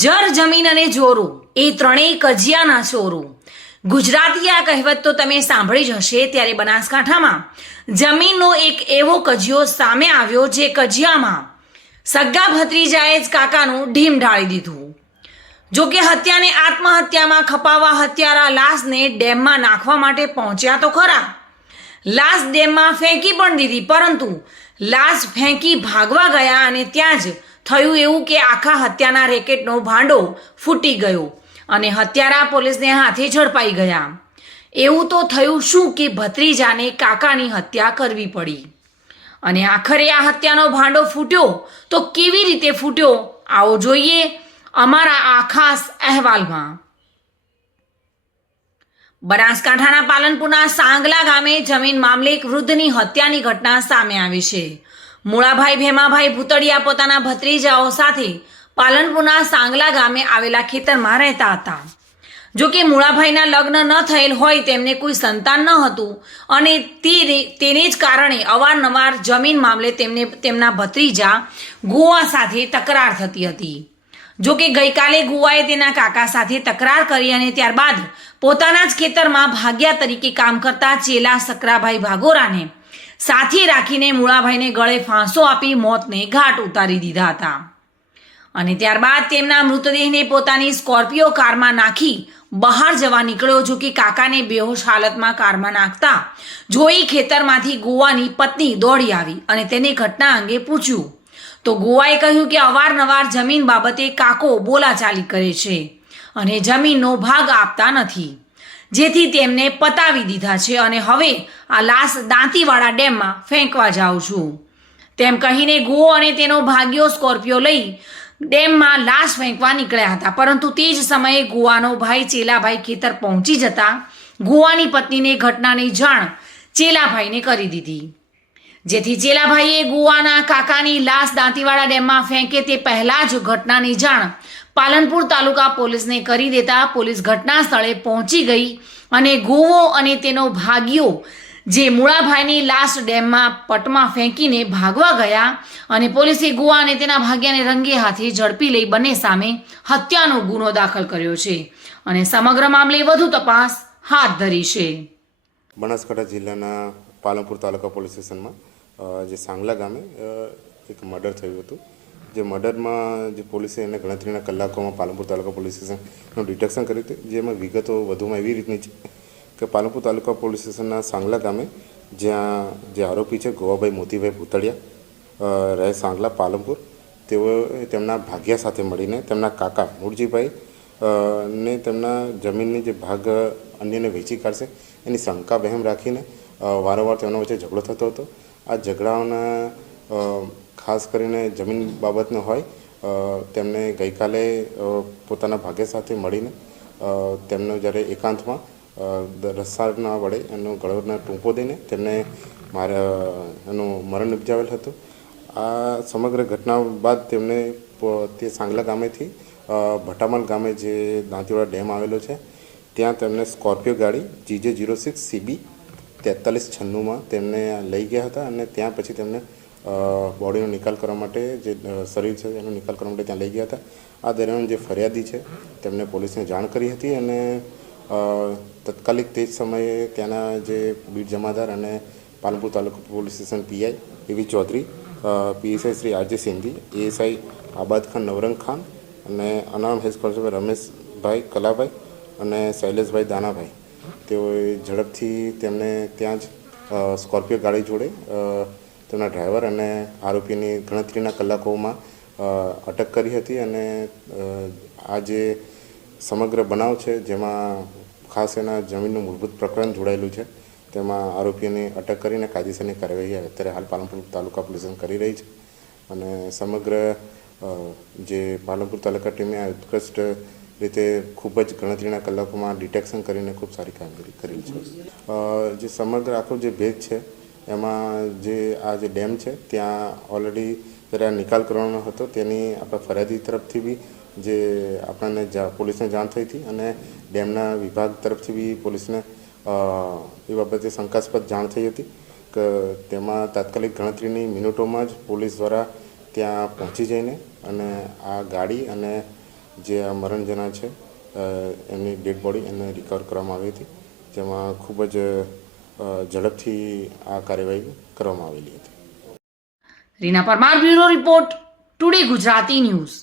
જર જમીન અને જોરું એ ત્રણેય કજિયાના ચોરું। ગુજરાતી આ કહેવત તો તમે સાંભળી જ હશે। ત્યારે બનાસકાંઠામાં જમીનનો એક એવો કજિયો સામે આવ્યો જે કજિયામાં સગા ભત્રીજાએ જ કાકાનું ઢીમ ઢાળી દીધું। જો કે હત્યાને આત્મહત્યામાં ખપાવવા હત્યારા લાશને ડેમમાં નાખવા માટે પહોંચ્યા તો ખરા। લાશ ડેમમાં ફેંકી પણ દીધી, પરંતુ લાશ ફેંકી ભાગવા ગયા અને ત્યાં જ થયું એવું કે આખા હત્યાના રેકેટનો ભાંડો ફૂટી ગયો અને હત્યારા પોલીસને હાથે ઝડપાઈ ગયા। એવું તો થયું શું કે ભત્રીજાને કાકાની હત્યા કરવી પડી અને આખરે આ હત્યાનો ભાંડો ફૂટ્યો તો કેવી રીતે ફૂટ્યો આવો જોઈએ અમારા આ ખાસ અહેવાલમાં। બનાસકાંઠાના પાલનપુરના સાંગલા ગામે જમીન મામલે એક વૃદ્ધની હત્યાની ઘટના સામે આવી છે। મૂળાભાઈ ભેમાભાઈ ભૂતળિયા પોતાના ભત્રીજાઓ સાથે પાલનપુરના સાંગલા ગામે આવેલા ખેતરમાં રહેતા હતા। જો કે મૂળાભાઈના લગ્ન ન થયેલ હોય, તેમને કોઈ સંતાન ન હતું અને તેને જ કારણે અવારનવાર જમીન મામલે તેમના ભત્રીજા ગુવા સાથે તકરાર થતી હતી। જો કે ગઈકાલે ગુવાએ તેના કાકા સાથે તકરાર કરી અને ત્યારબાદ પોતાના જ ખેતરમાં ભાગ્યા તરીકે કામ કરતા ચેલા સકરાભાઈ ભાગોરાને સાથે રાખીને મૂળાભાઈને ગળે ફાંસો આપી મોતને ઘાટ ઉતારી દીધા હતા અને ત્યારબાદ તેમના મૃતદેહને પોતાની સ્કોર્પિયો કારમાં નાખી બહાર જવા નીકળ્યો। જો કે કાકાને બેહોશ હાલતમાં કારમાં નાખતા જોઈ ખેતરમાંથી ગોવાની પત્ની દોડી આવી અને તેને ઘટના અંગે પૂછ્યું તો ગોવાએ કહ્યું કે અવારનવાર જમીન બાબતે કાકો બોલાચાલી કરે છે અને જમીનનો ભાગ આપતા નથી, જેથી તેમને પતાવી દીધા છે અને હવે આ લાશ દાંતીવાડા ડેમમાં ફેંકવા જાઉં છું તેમ કહીને ગો અને તેનો ભાગ્યો સ્કોર્પિયો લઈ ડેમમાં લાશ ફેંકવા નીકળ્યા હતા। પરંતુ તે જ સમયે ગોવાનો ભાઈ ચેલાભાઈ ખેતર પહોંચી જતા ગોવાની પત્નીને ઘટનાની જાણ ચેલાભાઈને કરી દીધી, જેથી ચેલાભાઈએ ગોવાના કાકાની લાશ દાંતીવાડા ડેમમાં ફેંકે તે પહેલા જ ઘટનાની જાણ પાલનપુર તાલુકા પોલીસને કરી દેતા પોલીસ ઘટના સ્થળે પહોંચી ગઈ અને ગોવો અને તેનો ભાગ્યો જે મૂળાભાઈની લાશ ડેમમાં પટમાં ફેંકીને ભાગવા ગયા અને પોલીસે ગોવા અને તેના ભાગ્યાને રંગે હાથે ઝડપી લઈ બંને સામે હત્યાનો ગુનો દાખલ કર્યો છે અને સમગ્ર મામલે વધુ તપાસ હાથ ધરી છે। બનાસકાંઠા જિલ્લાના પાલનપુર તાલુકા પોલીસ સ્ટેશનમાં જે સાંગલા ગામે એક મર્ડર થયું હતું। જે મર્ડરમાં જે પોલીસે એને ગણતરીના કલાકોમાં પાલનપુર તાલુકા પોલીસ સ્ટેશનનું ડિટેક્શન કર્યું હતું, જેમાં વિગતો વધુમાં એવી રીતની છે કે પાલનપુર તાલુકા પોલીસ સ્ટેશનના સાંગલા ગામે જ્યાં જે આરોપી છે ગોવાભાઈ મોતીભાઈ ભૂતળિયા રહે સાંગલા પાલનપુર, તેઓએ તેમના ભાગ્યા સાથે મળીને તેમના કાકા મૂળજીભાઈ ને તેમના જમીનની જે ભાગ અન્યને વેચી કાઢશે એની શંકા વહેમ રાખીને વારંવાર તેમના વચ્ચે ઝઘડો થતો હતો। આ ઝઘડાઓના ખાસ કરીને જમીન બાબતનો હોય, તેમને ગઈકાલે પોતાના ભાગ્ય સાથે મળીને તેમનો જ્યારે એકાંતમાં રસ્સાના વડે એનો ગળોના ટૂંપો દઈને તેમને એનું મરણ નિપજાવેલ હતું। આ સમગ્ર ઘટના બાદ તેમને તે સાંગલા ગામેથી ભટામલ ગામે જે દાંતીવાડા ડેમ આવેલો છે ત્યાં તેમને સ્કોર્પિયો ગાડી GJ06 CB 4396માં તેમને લઈ ગયા હતા અને ત્યાં પછી તેમને બોડીનો નિકાલ કરવા માટે જે શરીર છે એનો નિકાલ કરવા માટે ત્યાં લઈ ગયા હતા। આ દરમિયાન જે ફરિયાદી છે તેમને પોલીસને જાણ કરી હતી અને તત્કાલિક તે જ સમયે ત્યાંના જે બીટ જમાદાર અને Palanpur taluka police station PI PV Chaudhary, PSI Shri RJ Sindhi, ASI Abad Khan Navrang Khan અને અનામ હેડ કોન્સ્ટેબલ રમેશભાઈ કલાભાઈ અને શૈલેષભાઈ દાનાભાઈ, તેઓએ ઝડપથી તેમને ત્યાં જ સ્કોર્પિયો ગાડી જોડે તેમના ડ્રાઈવર અને આરોપીની ગણતરીના કલાકોમાં અટક કરી હતી અને આ જે સમગ્ર બનાવ છે જેમાં ખાસ એના જમીનનું મૂળભૂત પ્રકરણ જોડાયેલું છે, તેમાં આરોપીઓની અટક કરીને કાયદેસરની કાર્યવાહી અત્યારે હાલ પાલનપુર તાલુકા પોલીસ કરી રહી છે અને સમગ્ર જે પાલનપુર તાલુકા ટીમે આ ઉત્કૃષ્ટ રીતે ખૂબ જ ગણતરીના કલાકોમાં ડિટેક્શન કરીને ખૂબ સારી કામગીરી કરેલી છે। જે સમગ્ર આખો જે ભેદ છે એમાં જે આ જે ડેમ છે ત્યાં ઓલરેડી જ્યારે આ નિકાલ કરવાનો હતો તેની આપણા ફરિયાદી તરફથી બી જે આપણને પોલીસને જાણ થઈ હતી અને ડેમના વિભાગ તરફથી બી પોલીસને એ બાબતે શંકાસ્પદ જાણ થઈ હતી કે તેમાં તાત્કાલિક ગણતરીની મિનિટોમાં જ પોલીસ દ્વારા ત્યાં પહોંચી જઈને અને આ ગાડી અને જે આ મરણ જનાર છે એમની ડેડ બોડી એને રિકવર કરવામાં આવી હતી, જેમાં ખૂબ જ ઝડપથી આ કાર્યવાહી કરવામાં આવેલી હતી. Reena Parmar, bureau report, today Gujarati news.